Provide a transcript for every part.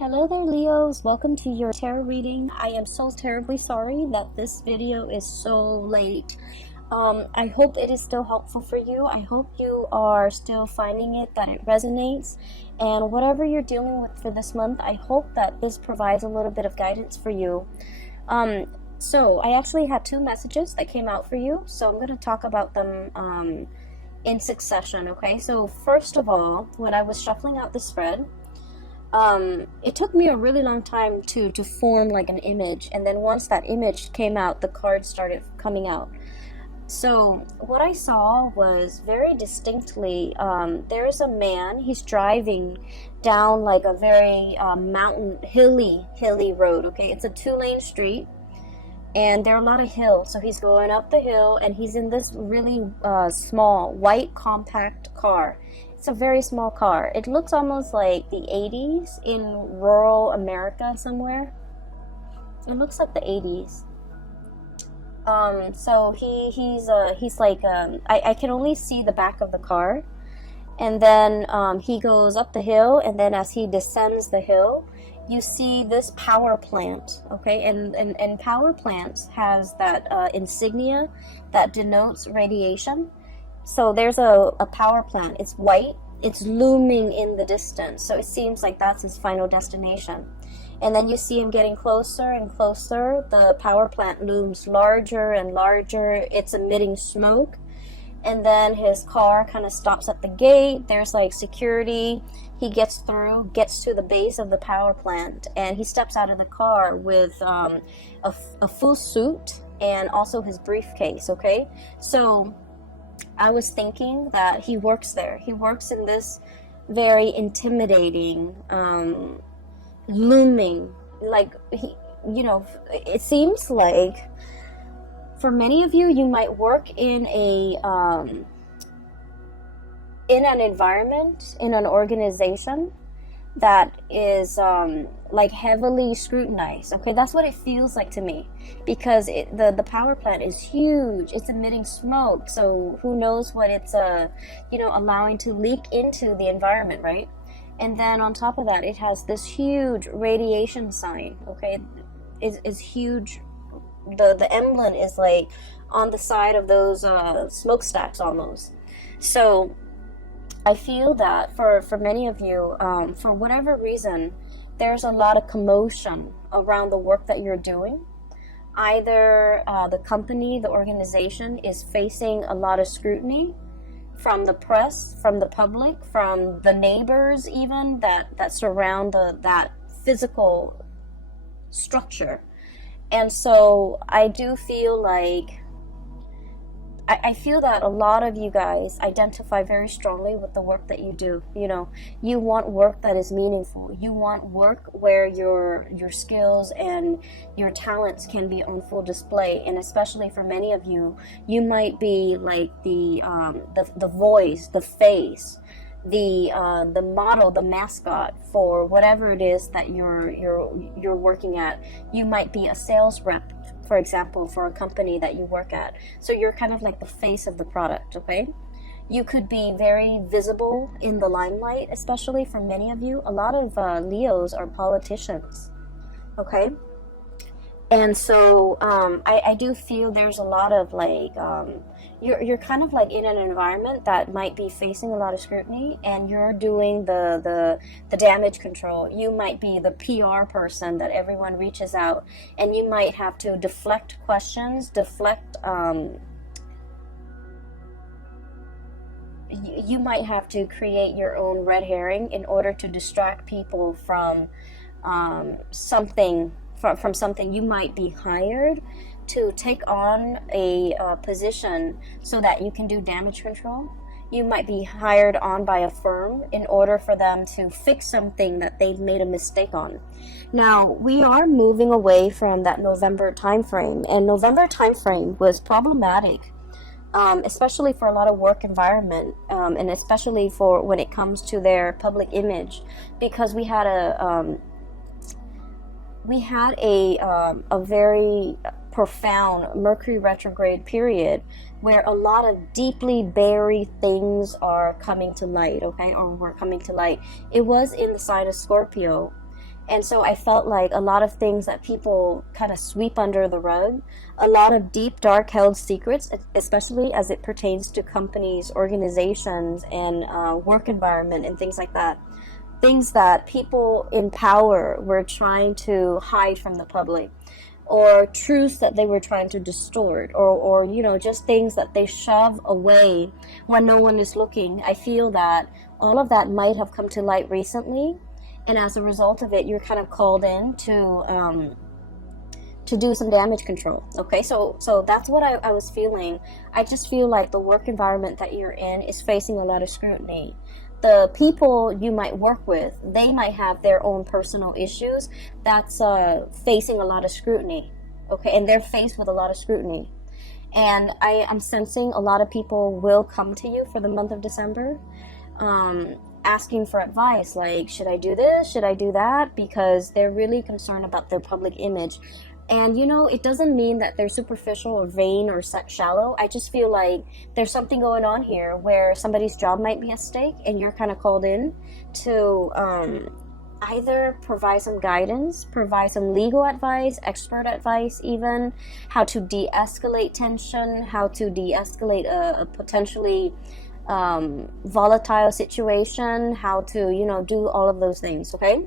Hello there, Leos. Welcome to your tarot reading. I am so terribly sorry that this video is so late. I hope it is still helpful for you. I hope you are still finding it, that it resonates. And whatever you're dealing with for this month, I hope that this provides a little bit of guidance for you. So I actually had two messages that came out for you. So I'm going to talk about them in succession, okay? So first of all, when I was shuffling out the spread, it took me a really long time to form like an image, and then once that image came out, the cards started coming out. So what I saw was very distinctly, there's a man, he's driving down like a very mountain, hilly road, okay? It's a 2-lane street, and there are a lot of hills, so he's going up the hill, and he's in this really small, white, compact car. It's a very small car. It looks almost like the 80s in rural America somewhere. It looks like the 80s. So he's like, I can only see the back of the car. And then he goes up the hill, and then as he descends the hill, you see this power plant, okay? And power plants has that insignia that denotes radiation. So there's a power plant. It's white. It's looming in the distance. So it seems like that's his final destination. And then you see him getting closer and closer. The power plant looms larger and larger. It's emitting smoke. And then his car kind of stops at the gate. There's like security. He gets through, gets to the base of the power plant, and he steps out of the car with a full suit and also his briefcase, okay? So I was thinking that he works there. He works in this very intimidating, looming, like, it seems like for many of you, you might work in an environment, in an organization that is like heavily scrutinized, okay? That's what it feels like to me, because the power plant is huge. It's emitting smoke, so who knows what it's allowing to leak into the environment, right? And then on top of that, it has this huge radiation sign, okay? It's huge. The emblem is like on the side of those smokestacks almost. So I feel that for many of you, for whatever reason, there's a lot of commotion around the work that you're doing. Either the company, the organization is facing a lot of scrutiny from the press, from the public, from the neighbors even that surround that physical structure. And so I do feel like, I feel that a lot of you guys identify very strongly with the work that you do. You want work that is meaningful. You want work where your skills and your talents can be on full display. And especially for many of you, you might be like the voice, the face, the model, the mascot for whatever it is that you're working at. You might be a sales rep, for example, for a company that you work at. So you're kind of like the face of the product, okay? You could be very visible in the limelight, especially for many of you. A lot of Leos are politicians, okay? And so I do feel there's a lot of like, you're kind of like in an environment that might be facing a lot of scrutiny, and you're doing the damage control. You might be the PR person that everyone reaches out, and you might have to deflect questions, you might have to create your own red herring in order to distract people from something. From something. You might be hired to take on a position so that you can do damage control. You might be hired on by a firm in order for them to fix something that they've made a mistake on. Now, we are moving away from that November timeframe, and November timeframe was problematic, especially for a lot of work environment, and especially for when it comes to their public image, because we had a very profound Mercury retrograde period where a lot of deeply buried things are coming to light, okay, or were coming to light. It was in the sign of Scorpio, And so I felt like a lot of things that people kind of sweep under the rug, a lot of deep, dark held secrets, especially as it pertains to companies, organizations, and work environment and things like that. Things that people in power were trying to hide from the public, or truths that they were trying to distort, or you know, just things that they shove away when no one is looking. I feel that all of that might have come to light recently, and as a result of it, you're kind of called in to do some damage control. Okay, so that's what I was feeling. I just feel like the work environment that you're in is facing a lot of scrutiny. The people you might work with, they might have their own personal issues that's facing a lot of scrutiny. Okay, and they're faced with a lot of scrutiny. And I am sensing a lot of people will come to you for the month of December, asking for advice, like, should I do this? Should I do that? Because they're really concerned about their public image. And, you know, it doesn't mean that they're superficial or vain or shallow. I just feel like there's something going on here where somebody's job might be at stake, and you're kind of called in to either provide some guidance, provide some legal advice, expert advice even, how to de-escalate tension, how to de-escalate a potentially volatile situation, how to, you know, do all of those things, okay?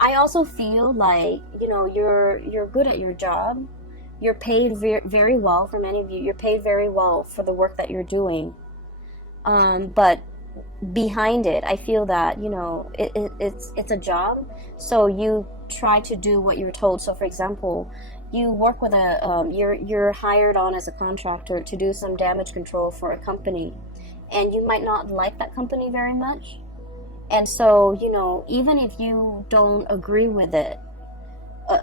I also feel like, you know, you're good at your job. You're paid very well. For many of you, you're paid very well for the work that you're doing. But behind it, I feel that, you know, it's a job. So you try to do what you're told. So, for example, you work with you're hired on as a contractor to do some damage control for a company, and you might not like that company very much. And so, you know, even if you don't agree with it,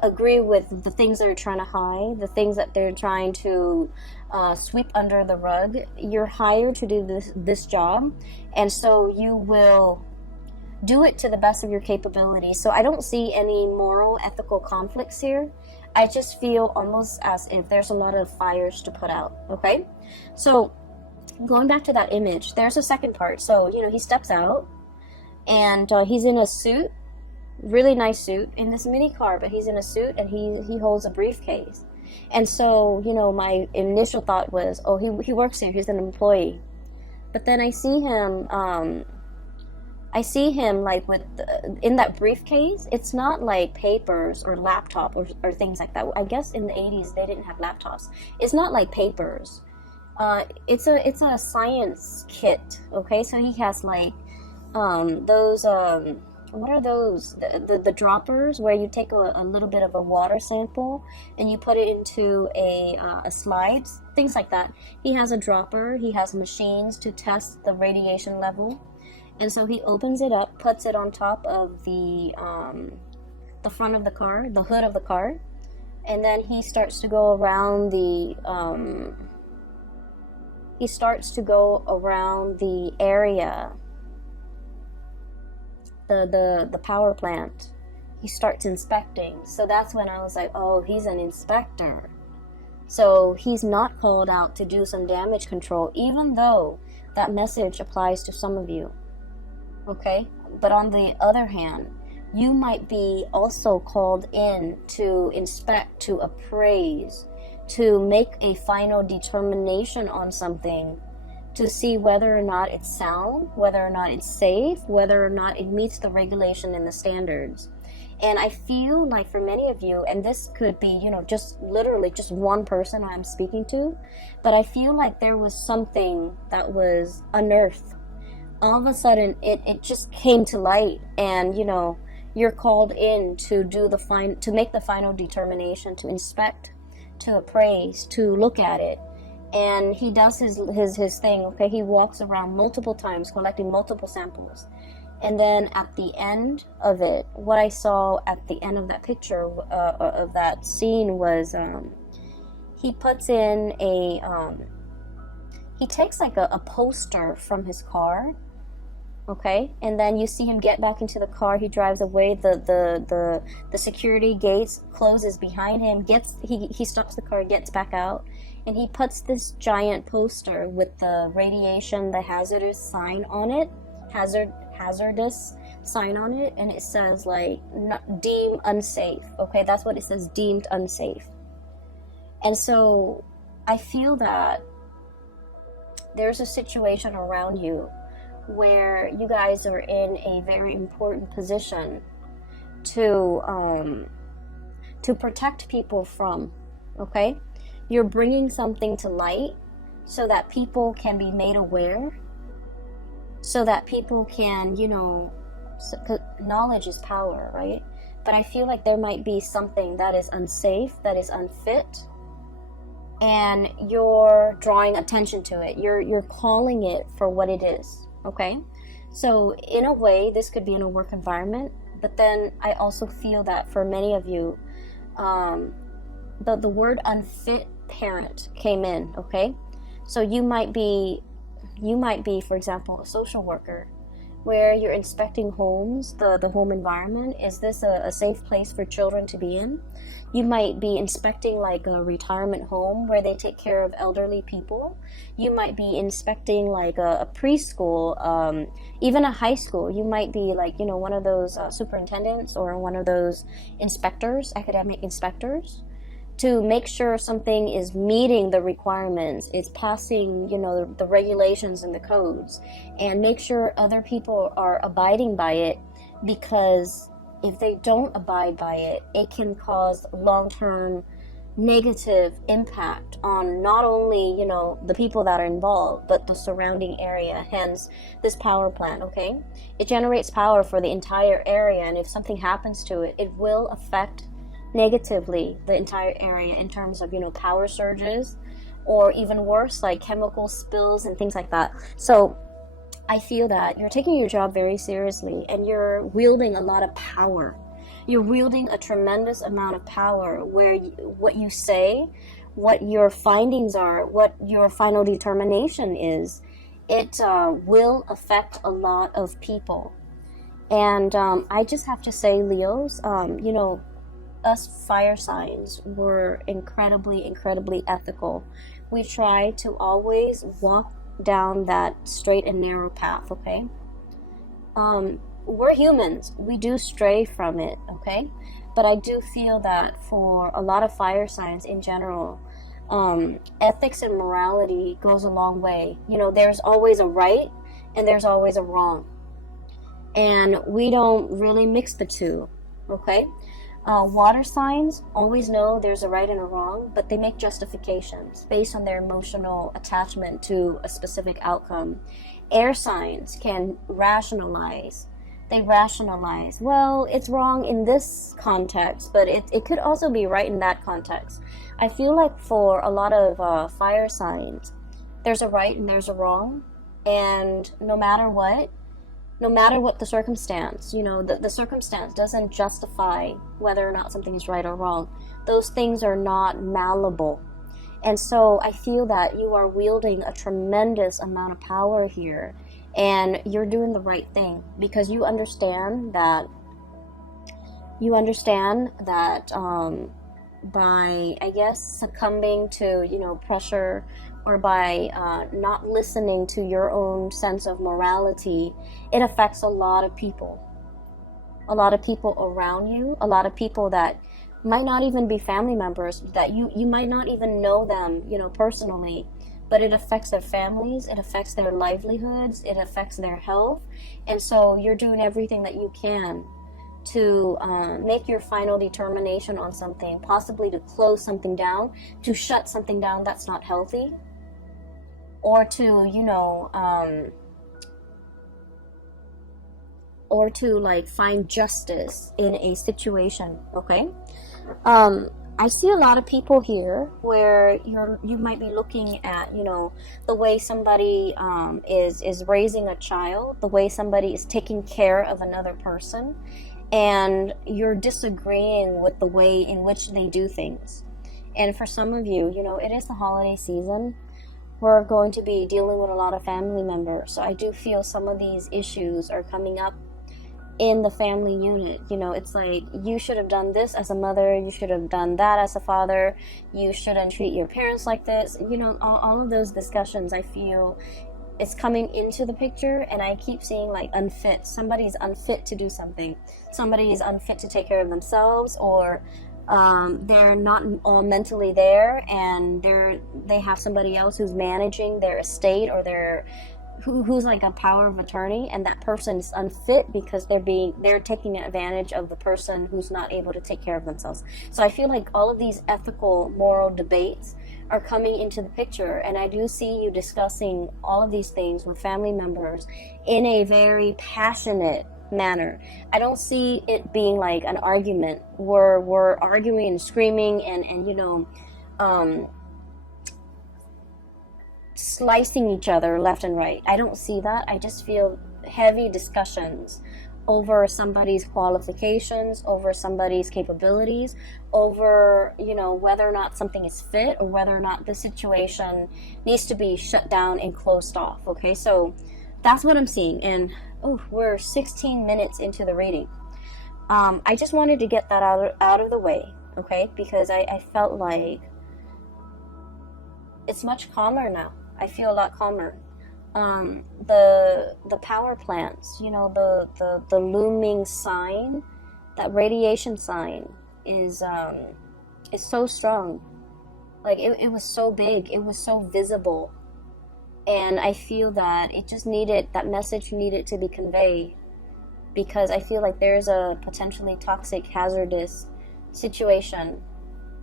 agree with the things they're trying to hide, the things that they're trying to sweep under the rug, you're hired to do this job. And so you will do it to the best of your capability. So I don't see any moral, ethical conflicts here. I just feel almost as if there's a lot of fires to put out, okay? So going back to that image, there's a second part. So, you know, he steps out, and he's in a suit, really nice suit, in this mini car, but he's in a suit, and he holds a briefcase. And so, you know, my initial thought was, oh, he works here, he's an employee. But then I see him like with in that briefcase. It's not like papers or laptop or things like that. I guess in the 80s they didn't have laptops. It's not like papers. It's a science kit. Okay, so he has like those what are those, the droppers, where you take a little bit of a water sample and you put it into a slide, things like that. He has a dropper, he has machines to test the radiation level, and so he opens it up, puts it on top of the front of the car, the hood of the car, and then he starts to go around the area, the power plant. He starts inspecting. So that's when I was like, oh, he's an inspector. So he's not called out to do some damage control, even though that message applies to some of you. Okay? But on the other hand, you might be also called in to inspect, to appraise, to make a final determination on something, to see whether or not it's sound, whether or not it's safe, whether or not it meets the regulation and the standards. And I feel like for many of you, and this could be, you know, just literally just one person I'm speaking to, but I feel like there was something that was unearthed. All of a sudden, it just came to light, and, you know, you're called in to do to make the final determination, to inspect, to appraise, to look at it. And he does his thing, okay? He walks around multiple times, collecting multiple samples. And then at the end of it, what I saw at the end of that picture, of that scene, was he puts in he takes like a poster from his car, okay? And then you see him get back into the car, he drives away, the security gates closes behind him, he stops the car, gets back out, and he puts this giant poster with the radiation, the hazardous sign on it, hazardous, sign on it, and it says like deemed unsafe. Okay, that's what it says, deemed unsafe. And so I feel that there's a situation around you where you guys are in a very important position to protect people from. Okay, you're bringing something to light so that people can be made aware, so that people can, you know, knowledge is power, right? But I feel like there might be something that is unsafe, that is unfit, and you're drawing attention to it. You're calling it for what it is, okay? So in a way, this could be in a work environment, but then I also feel that for many of you, the word unfit parent came in, okay? So you might be, for example, a social worker, where you're inspecting homes, the home environment. Is this a safe place for children to be in? You might be inspecting like a retirement home where they take care of elderly people. You might be inspecting like a preschool, even a high school. You might be like, you know, one of those superintendents or one of those inspectors, academic inspectors, to make sure something is meeting the requirements, it's passing, you know, the regulations and the codes, and make sure other people are abiding by it, because if they don't abide by it, it can cause long-term negative impact on not only, you know, the people that are involved, but the surrounding area. Hence this power plant, okay? It generates power for the entire area, and if something happens to it, it will affect negatively the entire area in terms of, you know, power surges, or even worse, like chemical spills and things like that. So I feel that you're taking your job very seriously, and you're wielding a lot of power. You're wielding a tremendous amount of power where what you say, what your findings are, what your final determination is, it will affect a lot of people. And I just have to say, Leos, you know, us fire signs were incredibly ethical. We try to always walk down that straight and narrow path, okay? We're humans. We do stray from it, okay? But I do feel that for a lot of fire signs in general, ethics and morality goes a long way. You know, there's always a right and there's always a wrong. And we don't really mix the two, okay? Water signs always know there's a right and a wrong, but they make justifications based on their emotional attachment to a specific outcome. Air signs can rationalize. They rationalize, well, it's wrong in this context, but it could also be right in that context. I feel like for a lot of fire signs, there's a right and there's a wrong, and no matter what the circumstance, you know, the circumstance doesn't justify whether or not something is right or wrong. Those things are not malleable. And so I feel that you are wielding a tremendous amount of power here, and you're doing the right thing, because you understand that by, I guess, succumbing to, you know, pressure, or by not listening to your own sense of morality, it affects a lot of people around you, a lot of people that might not even be family members, that you might not even know them, you know, personally, but it affects their families, it affects their livelihoods, it affects their health. And so you're doing everything that you can to make your final determination on something, possibly to close something down, to shut something down that's not healthy, or to, you know, or to like find justice in a situation, okay? I see a lot of people here where you might be looking at, you know, the way somebody is raising a child, the way somebody is taking care of another person, and you're disagreeing with the way in which they do things. And for some of you, you know, it is the holiday season. We're going to be dealing with a lot of family members. So I do feel some of these issues are coming up in the family unit. You know, it's like, you should have done this as a mother, you should have done that as a father, you shouldn't treat your parents like this. You know, all of those discussions, I feel is coming into the picture, and I keep seeing like unfit. Somebody's unfit to do something. Somebody is unfit to take care of themselves, or they're not all mentally there, and they have somebody else who's managing their estate, or who's like a power of attorney, and that person is unfit because they're taking advantage of the person who's not able to take care of themselves. So I feel like all of these ethical, moral debates are coming into the picture, and I do see you discussing all of these things with family members in a very passionate manner. I don't see it being like an argument where we're arguing and screaming and slicing each other left and right. I don't see that. I just feel heavy discussions over somebody's qualifications, over somebody's capabilities, over whether or not something is fit, or whether or not the situation needs to be shut down and closed off. Okay, so that's what I'm seeing. And we're 16 minutes into the reading. I just wanted to get that out of the way, okay, because I felt like it's much calmer now. I feel a lot calmer. The power plants, the looming sign, that radiation sign is so strong. Like it was so big, it was so visible, and I feel that that message needed to be conveyed, because I feel like there's a potentially toxic, hazardous situation,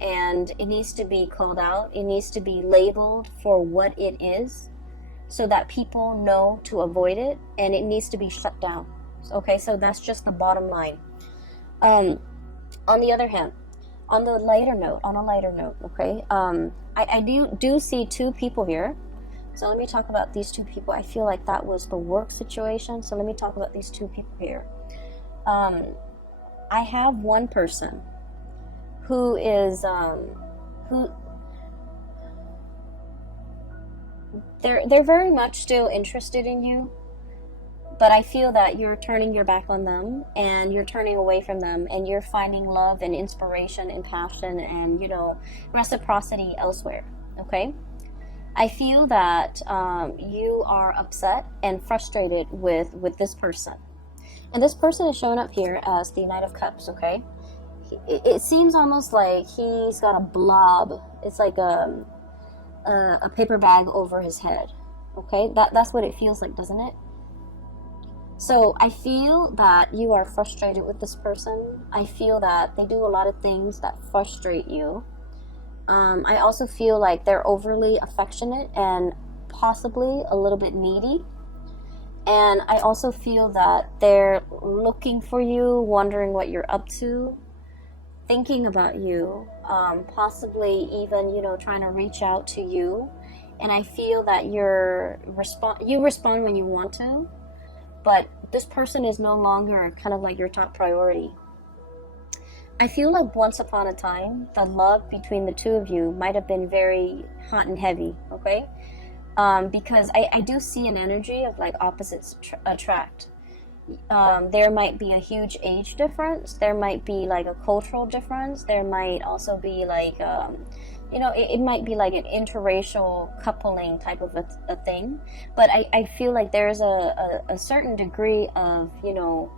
and it needs to be called out. It needs to be labeled for what it is, so that people know to avoid it, and it needs to be shut down. Okay, so that's just the bottom line. On the other hand, on a lighter note, okay, I do see two people here. So let me talk about these two people. I feel like that was the work situation. So let me talk about these two people here. I have one person who is they're very much still interested in you, but I feel that you're turning your back on them, and you're turning away from them, and you're finding love and inspiration and passion and reciprocity elsewhere. Okay, I feel that you are upset and frustrated with this person, and this person is showing up here as the Knight of Cups. Okay, it seems almost like he's got a blob. It's like a paper bag over his head. Okay, that's what it feels like, doesn't it? So I feel that you are frustrated with this person. I feel that they do a lot of things that frustrate you. I also feel like they're overly affectionate and possibly a little bit needy. And I also feel that they're looking for you, wondering what you're up to, thinking about you, possibly even, trying to reach out to you. And I feel that you respond when you want to, but this person is no longer kind of like your top priority. I feel like once upon a time, the love between the two of you might have been very hot and heavy, okay? Because I do see an energy of like opposites attract. There might be a huge age difference. There might be like a cultural difference. There might also be like, it might be like an interracial coupling type of a thing. But I feel like there's a certain degree of, you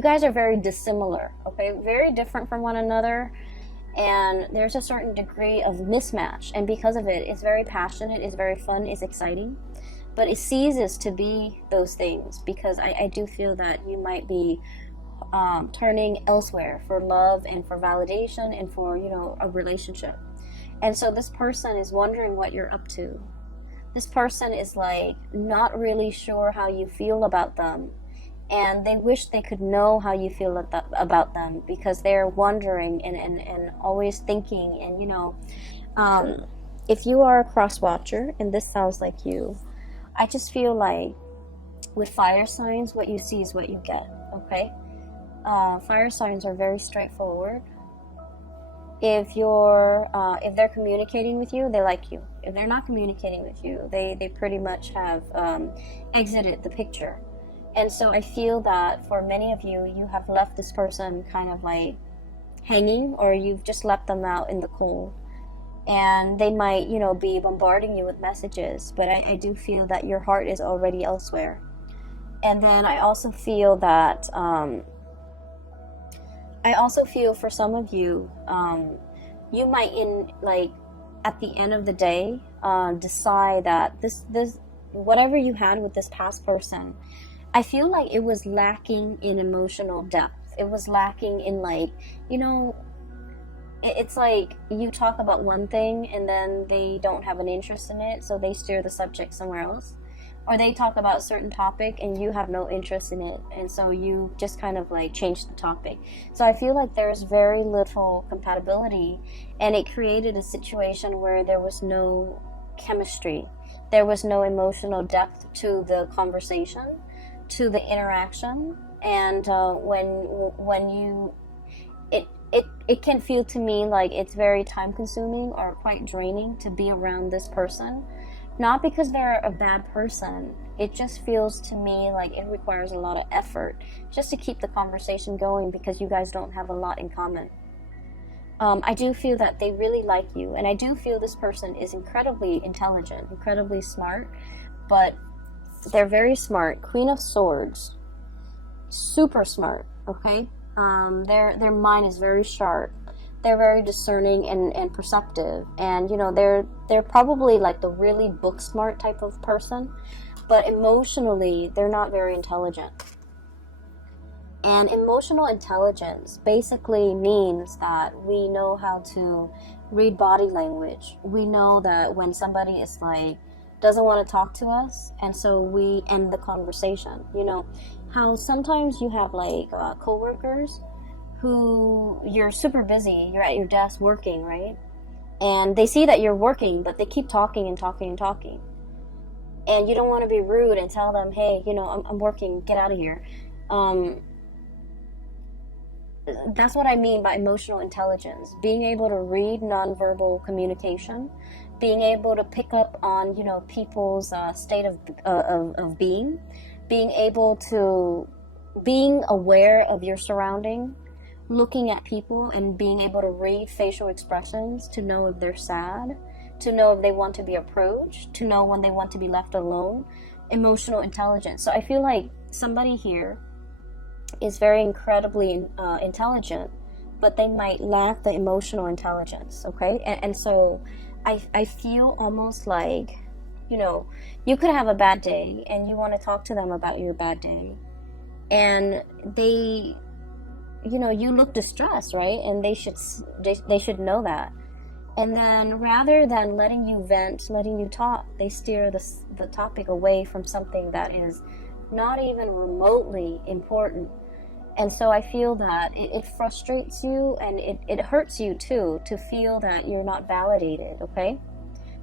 guys are very dissimilar, okay? Very different from one another. And there's a certain degree of mismatch, and because of it, it's very passionate, it's very fun, it's exciting, but it ceases to be those things, because I do feel that you might be turning elsewhere for love and for validation and for a relationship. And so this person is wondering what you're up to. This person is like not really sure how you feel about them, and they wish they could know how you feel about them, because they're wondering and always thinking. And if you are a cross watcher and this sounds like you, I just feel like with fire signs, what you see is what you get. Okay, fire signs are very straightforward. If they're communicating with you, they like you. If they're not communicating with you, they pretty much have exited the picture. And so I feel that for many of you, you have left this person kind of like hanging, or you've just left them out in the cold. and they might, you know, be bombarding you with messages, but I do feel that your heart is already elsewhere. And then I also feel that for some of you, you might, in like at the end of the day, decide that this whatever you had with this past person, I feel like it was lacking in emotional depth. It was lacking in, like, you know, it's like you talk about one thing and then they don't have an interest in it, so they steer the subject somewhere else. Or they talk about a certain topic and you have no interest in it, and so you just kind of like change the topic. So I feel like there's very little compatibility, and it created a situation where there was no chemistry. There was no emotional depth to the conversation, to the interaction. And when you it can feel to me like it's very time consuming or quite draining to be around this person. Not because they're a bad person, it just feels to me like it requires a lot of effort just to keep the conversation going, because you guys don't have a lot in common. I do feel that they really like you, and I do feel this person is incredibly intelligent, incredibly smart, but they're very smart. Queen of Swords, super smart, okay? Their mind is very sharp. They're very discerning and perceptive, and you know, they're probably like the really book smart type of person, but emotionally they're not very intelligent. And emotional intelligence basically means that we know how to read body language. We know that when somebody is like doesn't want to talk to us, and so we end the conversation. You know how sometimes you have like coworkers who you're super busy, you're at your desk working, right? And they see that you're working, but they keep talking and talking and talking. And you don't want to be rude and tell them, hey, you know, I'm working, get out of here. That's what I mean by emotional intelligence. Being able to read nonverbal communication, being able to pick up on, you know, people's state of being, being aware of your surrounding, looking at people and being able to read facial expressions to know if they're sad, to know if they want to be approached, to know when they want to be left alone. Emotional intelligence. So I feel like somebody here is very incredibly intelligent, but they might lack the emotional intelligence, okay? And so I feel almost like, you know, you could have a bad day and you want to talk to them about your bad day, and they, you know, you look distressed, right? And they should know that. And then rather than letting you vent, letting you talk, they steer the topic away from something that is not even remotely important. And so I feel that it frustrates you, and it hurts you too, to feel that you're not validated, okay?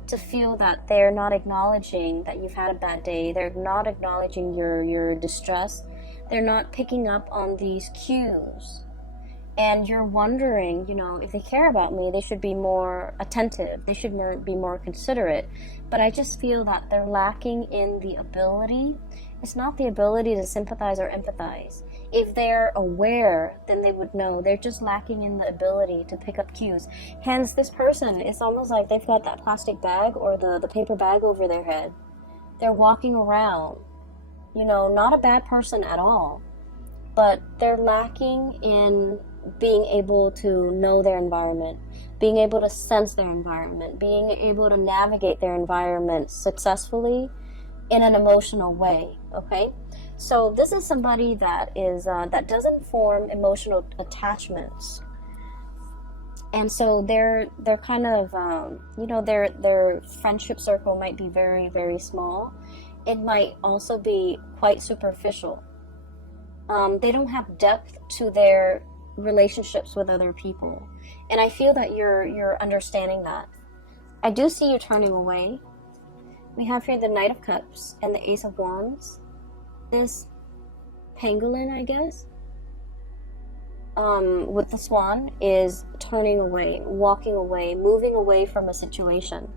To feel that they're not acknowledging that you've had a bad day. They're not acknowledging your distress. They're not picking up on these cues. And you're wondering, you know, if they care about me, they should be more attentive. They should be more considerate. But I just feel that they're lacking in the ability. It's not the ability to sympathize or empathize. If they're aware, then they would know. They're just lacking in the ability to pick up cues. Hence, this person, it's almost like they've got that plastic bag or the paper bag over their head. They're walking around, you know, not a bad person at all, but they're lacking in being able to know their environment, being able to sense their environment, being able to navigate their environment successfully in an emotional way, okay? So this is somebody that is that doesn't form emotional attachments, and so they're kind of you know, their friendship circle might be very, very small. It might also be quite superficial. They don't have depth to their relationships with other people, and I feel that you're understanding that. I do see you turning away. We have here the Knight of Cups and the Ace of Wands. This pangolin, I guess, with the swan, is turning away, walking away, moving away from a situation.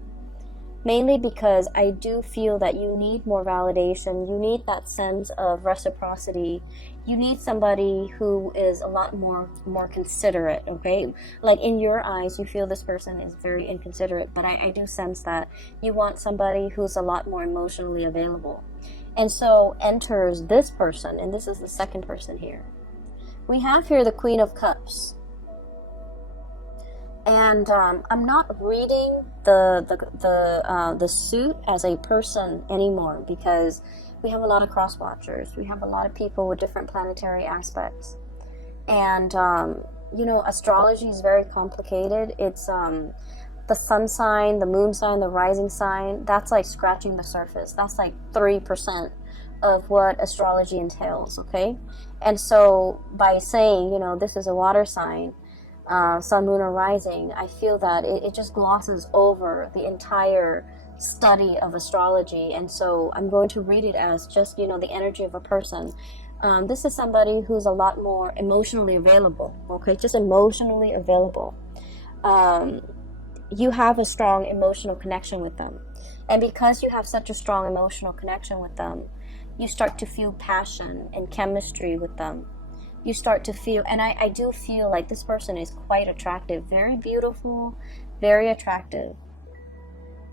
Mainly because I do feel that you need more validation. You need that sense of reciprocity. You need somebody who is a lot more considerate, okay? Like in your eyes, you feel this person is very inconsiderate, but I do sense that you want somebody who's a lot more emotionally available. And so enters this person, and this is the second person here. We have here the Queen of Cups. And I'm not reading the suit as a person anymore, because we have a lot of cross watchers. We have a lot of people with different planetary aspects. And, you know, astrology is very complicated. It's the sun sign, the moon sign, the rising sign. That's like scratching the surface. That's like 3% of what astrology entails, okay? And so by saying, you know, this is a water sign, sun, moon, or rising, I feel that it just glosses over the entire study of astrology. And so I'm going to read it as just, you know, the energy of a person. This is somebody who's a lot more emotionally available, okay? Just emotionally available. You have a strong emotional connection with them. And because you have such a strong emotional connection with them, you start to feel passion and chemistry with them. You start to feel, and I do feel like this person is quite attractive, very beautiful, very attractive.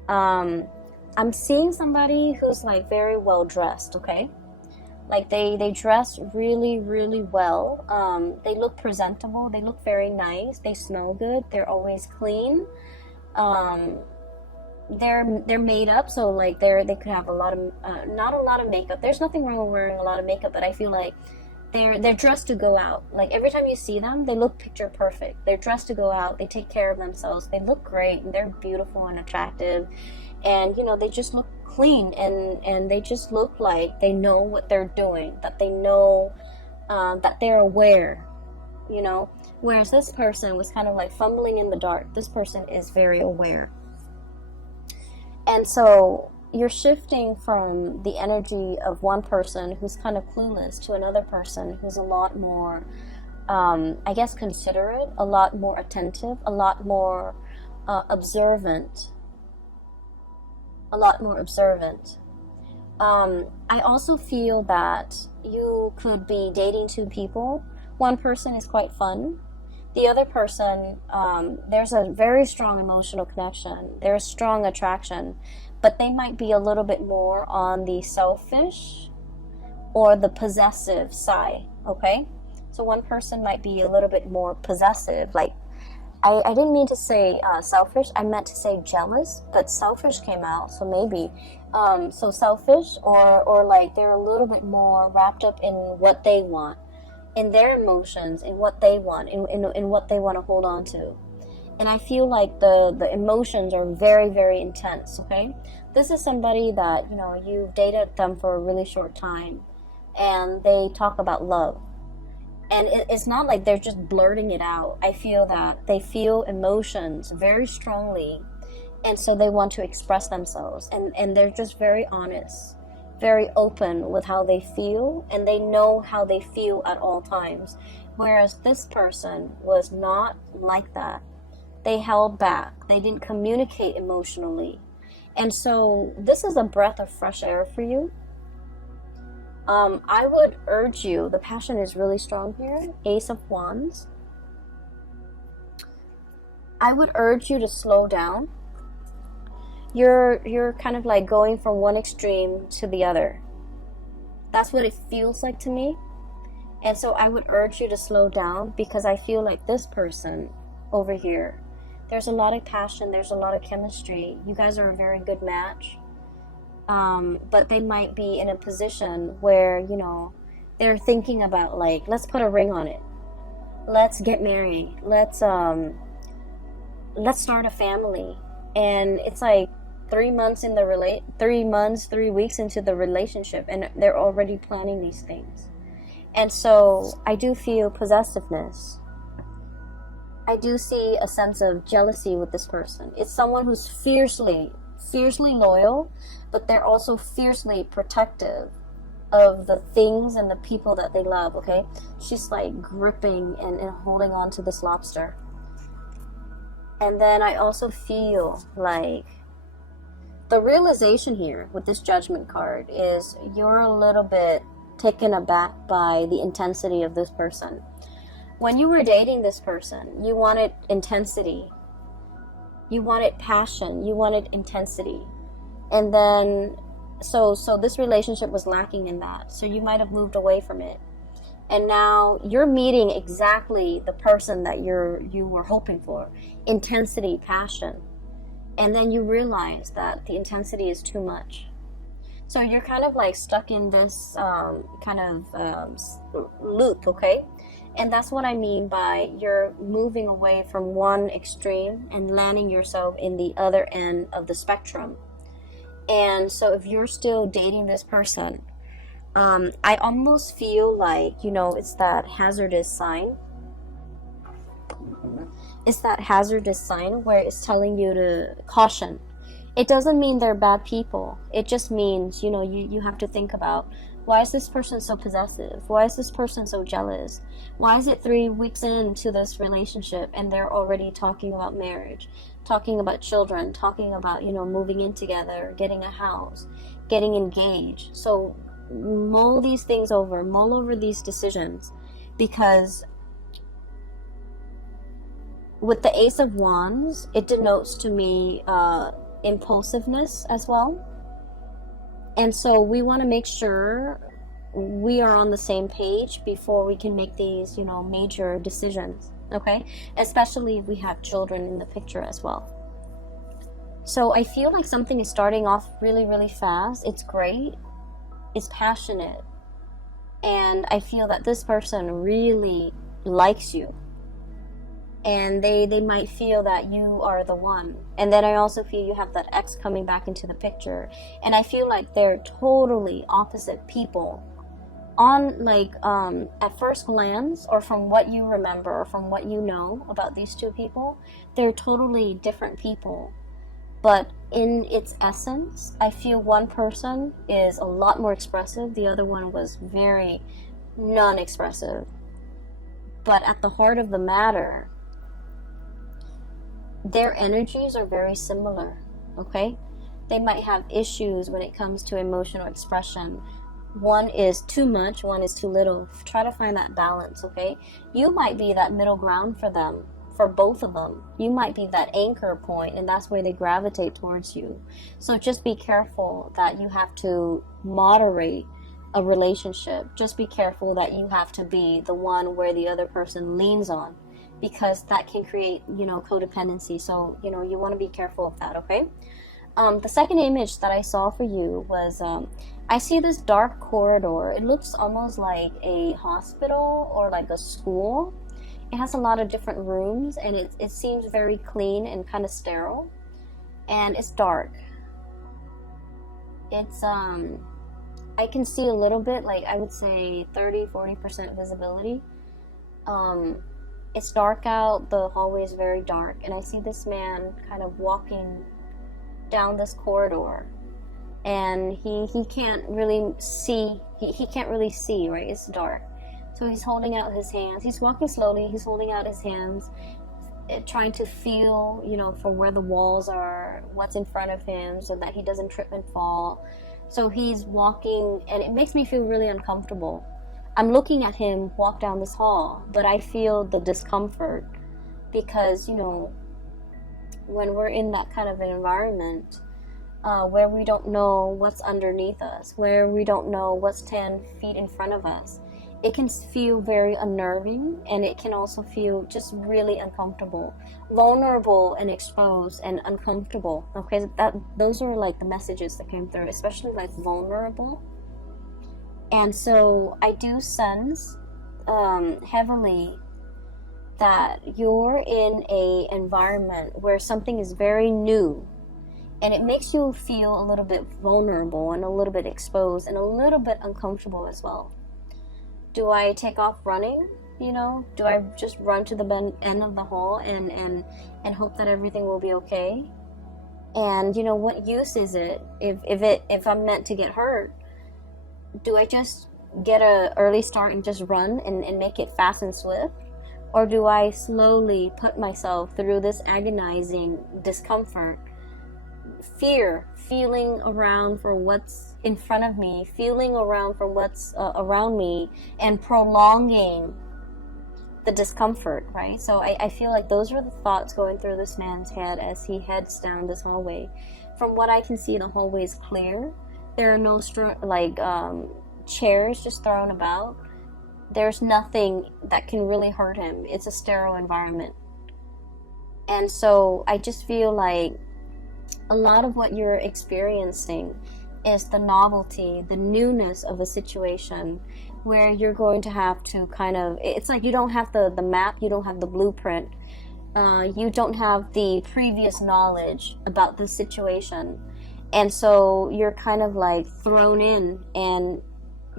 I'm seeing somebody who's like very well dressed, okay? Like they dress really, really well. They look presentable, they look very nice, they smell good, they're always clean. They're made up, so like they could have a lot of not a lot of makeup. There's nothing wrong with wearing a lot of makeup, but I feel like they're dressed to go out. Like every time you see them, they look picture perfect. They're dressed to go out. They take care of themselves. They look great, and they're beautiful and attractive. And you know, they just look clean, and they just look like they know what they're doing. That they know, that they're aware. You know, whereas this person was kind of like fumbling in the dark. This person is very aware. And so you're shifting from the energy of one person who's kind of clueless to another person who's a lot more, I guess, considerate, a lot more attentive, a lot more observant. A lot more observant. I also feel that you could be dating two people. One person is quite fun. The other person, there's a very strong emotional connection. There's strong attraction, but they might be a little bit more on the selfish or the possessive side, okay? So one person might be a little bit more possessive. Like, I didn't mean to say selfish. I meant to say jealous, but selfish came out, so maybe. So selfish, or like they're a little bit more wrapped up in what they want, in their emotions, in what they want, in what they want to hold on to. And I feel like the emotions are very, very intense, okay? This is somebody that, you know, you've dated them for a really short time, and they talk about love. And it's not like they're just blurting it out. I feel that they feel emotions very strongly, and so they want to express themselves. And they're just very honest, very open with how they feel, and they know how they feel at all times. Whereas this person was not like that. They held back. They didn't communicate emotionally. And so this is a breath of fresh air for you. I would urge you, the passion is really strong here, Ace of Wands. I would urge you to slow down. You're kind of like going from one extreme to the other. That's what it feels like to me. And so I would urge you to slow down, because I feel like this person over here, there's a lot of passion, there's a lot of chemistry. You guys are a very good match. But they might be in a position where, you know, they're thinking about like, let's put a ring on it. Let's get married. Let's start a family. And it's like 3 months in the 3 weeks into the relationship, and they're already planning these things. And so I do feel possessiveness. I do see a sense of jealousy with this person. It's someone who's fiercely loyal, but they're also fiercely protective of the things and the people that they love, okay? She's like gripping and holding on to this lobster. And then I also feel like the realization here with this Judgment card is you're a little bit taken aback by the intensity of this person. When you were dating this person, you wanted intensity. You wanted passion. You wanted intensity. And then, so this relationship was lacking in that. So you might have moved away from it. And now you're meeting exactly the person that you were hoping for. Intensity, passion. And then you realize that the intensity is too much. So you're kind of like stuck in this loop, okay? And that's what I mean by you're moving away from one extreme and landing yourself in the other end of the spectrum. And so if you're still dating this person, I almost feel like, it's that hazardous sign. It's that hazardous sign where it's telling you to caution. It doesn't mean they're bad people. It just means, you have to think about, why is this person so possessive? Why is this person so jealous? Why is it 3 weeks into this relationship and they're already talking about marriage, talking about children, talking about, moving in together, getting a house, getting engaged? So mull these things over, mull over these decisions, because with the Ace of Wands, it denotes to me impulsiveness as well. And so we want to make sure we are on the same page before we can make these, major decisions, okay? Especially if we have children in the picture as well. So I feel like something is starting off really, really fast. It's great. It's passionate. And I feel that this person really likes you. And they might feel that you are the one. And then I also feel you have that ex coming back into the picture. And I feel like they're totally opposite people. On at first glance, or from what you remember, or from what you know about these two people, they're totally different people. But in its essence, I feel one person is a lot more expressive. The other one was very non-expressive. But at the heart of the matter, their energies are very similar, okay? They might have issues when it comes to emotional expression. One is too much, one is too little. Try to find that balance, okay? You might be that middle ground for them, for both of them. You might be that anchor point, and that's where they gravitate towards you. So just be careful that you have to moderate a relationship. Just be careful that you have to be the one where the other person leans on, because that can create, codependency. So, you want to be careful of that, okay? The second image that I saw for you was, I see this dark corridor. It looks almost like a hospital or like a school. It has a lot of different rooms, and it seems very clean and kind of sterile. And it's dark. It's, I can see a little bit, like I would say 30-40% visibility. It's dark out, the hallway is very dark, and I see this man kind of walking down this corridor, and he can't really see, he can't really see, right? It's dark. So he's holding out his hands. He's walking slowly, he's holding out his hands, trying to feel, from where the walls are, what's in front of him, so that he doesn't trip and fall. So he's walking, and it makes me feel really uncomfortable. I'm looking at him walk down this hall, but I feel the discomfort because, when we're in that kind of an environment where we don't know what's underneath us, where we don't know what's 10 feet in front of us, it can feel very unnerving, and it can also feel just really uncomfortable, vulnerable and exposed and uncomfortable. Okay, those are like the messages that came through, especially like vulnerable. And so I do sense heavily that you're in a environment where something is very new, and it makes you feel a little bit vulnerable and a little bit exposed and a little bit uncomfortable as well. Do I take off running? Do I just run to the end of the hall and hope that everything will be okay? And what use is it if I'm meant to get hurt? Do I just get an early start and just run and make it fast and swift? Or do I slowly put myself through this agonizing discomfort, fear feeling around for what's in front of me, feeling around for what's around me, and prolonging the discomfort, right? So I feel like those are the thoughts going through this man's head as he heads down this hallway. From what I can see, the hallway is clear. There are no chairs just thrown about. There's nothing that can really hurt him. It's a sterile environment. And so I just feel like a lot of what you're experiencing is the novelty, the newness of a situation where you're going to have to kind of, it's like you don't have the map, you don't have the blueprint, you don't have the previous knowledge about the situation. And so you're kind of like thrown in and,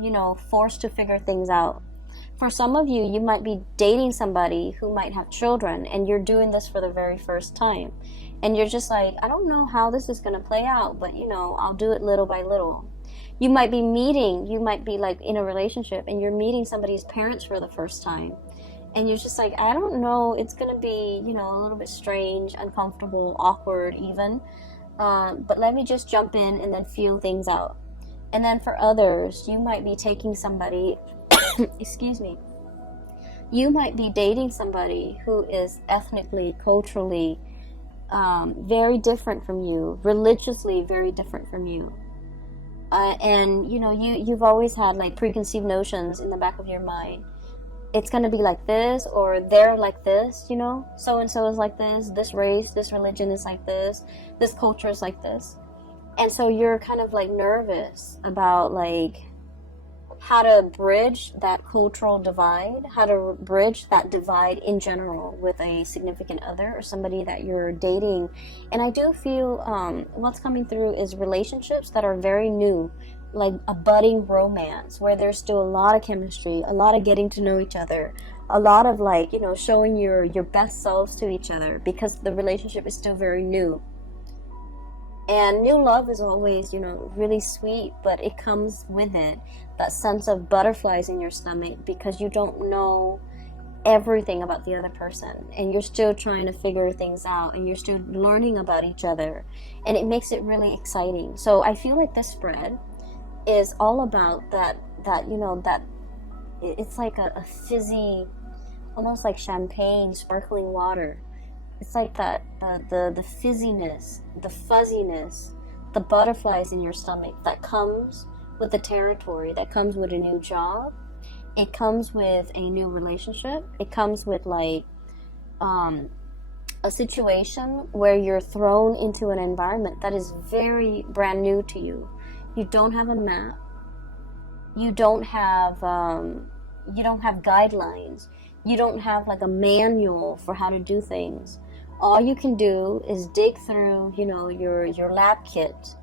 you know, forced to figure things out. For some of you, you might be dating somebody who might have children, and you're doing this for the very first time. And you're just like, I don't know how this is going to play out, but, you know, I'll do it little by little. You might be like in a relationship, and you're meeting somebody's parents for the first time. And you're just like, I don't know, it's going to be, you know, a little bit strange, uncomfortable, awkward even. But let me just jump in and then feel things out. And then for others, you might be taking somebody... excuse me, you might be dating somebody who is ethnically, culturally very different from you, religiously very different from you, and you know, you've always had like preconceived notions in the back of your mind. It's going to be like this, or they're like this, you know, so and so is like this race, this religion is like this culture is like this. And so you're kind of like nervous about like how to bridge that cultural divide, how to bridge that divide in general with a significant other or somebody that you're dating. And I do feel what's coming through is relationships that are very new, like a budding romance where there's still a lot of chemistry, a lot of getting to know each other, a lot of like, you know, showing your best selves to each other because the relationship is still very new. And new love is always, you know, really sweet, but it comes with it that sense of butterflies in your stomach because you don't know everything about the other person, and you're still trying to figure things out, and you're still learning about each other, and it makes it really exciting. So I feel like this spread is all about that you know, that it's like a fizzy, almost like champagne, sparkling water. It's like that, the fizziness, the fuzziness, the butterflies in your stomach that comes with the territory, that comes with a new job. It comes with a new relationship. It comes with like a situation where you're thrown into an environment that is very brand new to you. You don't have a map. You don't have guidelines. You don't have like a manual for how to do things. All you can do is dig through, you know, your lab kit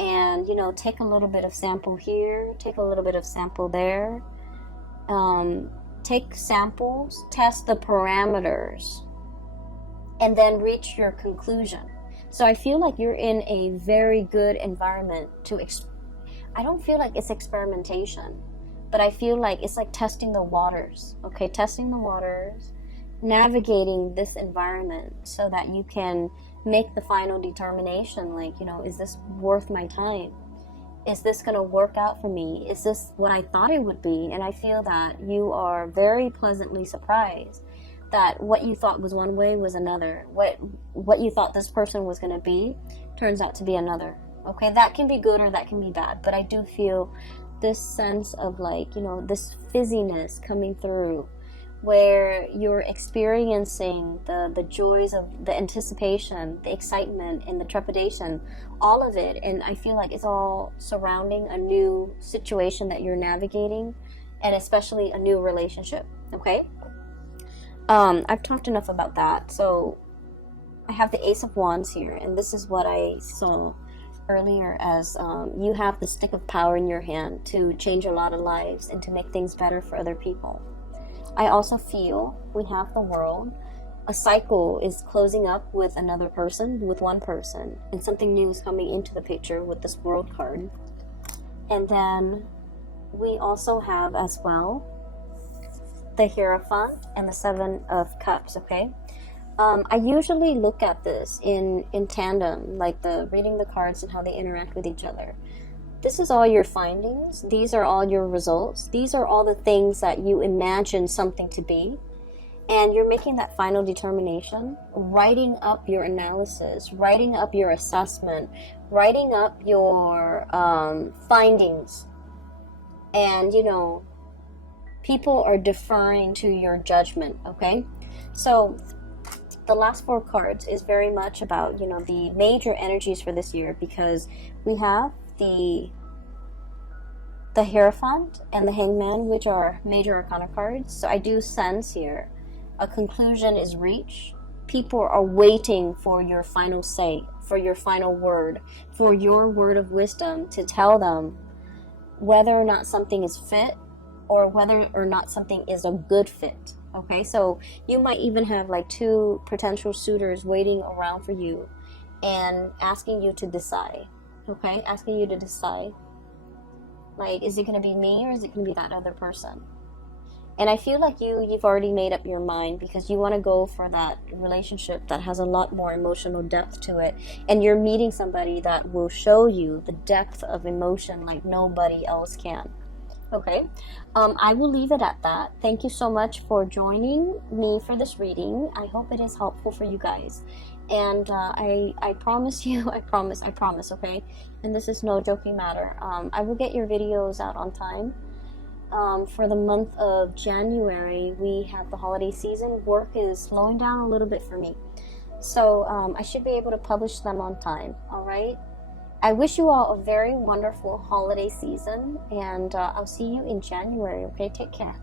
and, you know, take a little bit of sample here, take a little bit of sample there, take samples, test the parameters, and then reach your conclusion. So I feel like you're in a very good environment to, I don't feel like it's experimentation, but I feel like it's like testing the waters, okay? Testing the waters, navigating this environment so that you can make the final determination, like, you know, is this worth my time? Is this going to work out for me? Is this what I thought it would be? And I feel that you are very pleasantly surprised that what you thought was one way was another. What you thought this person was going to be turns out to be another. Okay, that can be good or that can be bad, but I do feel this sense of like, you know, this fizziness coming through where you're experiencing the joys of the anticipation, the excitement, and the trepidation, all of it. And I feel like it's all surrounding a new situation that you're navigating, and especially a new relationship, okay? I've talked enough about that. So I have the Ace of Wands here, and this is what I saw earlier as you have the stick of power in your hand to change a lot of lives and to make things better for other people. I also feel we have the World. A cycle is closing up with another person, with one person, and something new is coming into the picture with this World card. And then we also have as well the Hierophant and the Seven of Cups, okay? I usually look at this in tandem, like the reading the cards and how they interact with each other. This is all your findings. These are all your results. These are all the things that you imagine something to be. And you're making that final determination, writing up your analysis, writing up your assessment, writing up your findings. And, you know, people are deferring to your judgment, okay? So the last 4 cards is very much about, you know, the major energies for this year, because we have the Hierophant and the Hangman, which are major arcana cards. So I do sense here a conclusion is reached. People are waiting for your final say, for your final word, for your word of wisdom to tell them whether or not something is fit or whether or not something is a good fit. Okay, so you might even have like 2 potential suitors waiting around for you and asking you to decide. Okay, asking you to decide. Like, is it going to be me or is it going to be that other person? And I feel like you've already made up your mind, because you want to go for that relationship that has a lot more emotional depth to it. And you're meeting somebody that will show you the depth of emotion like nobody else can. Okay, I will leave it at that. Thank you so much for joining me for this reading. I hope it is helpful for you guys. And I promise you, I promise, okay? And this is no joking matter. I will get your videos out on time. For the month of January, we have the holiday season. Work is slowing down a little bit for me. So I should be able to publish them on time, all right? I wish you all a very wonderful holiday season, and I'll see you in January, okay? Take care.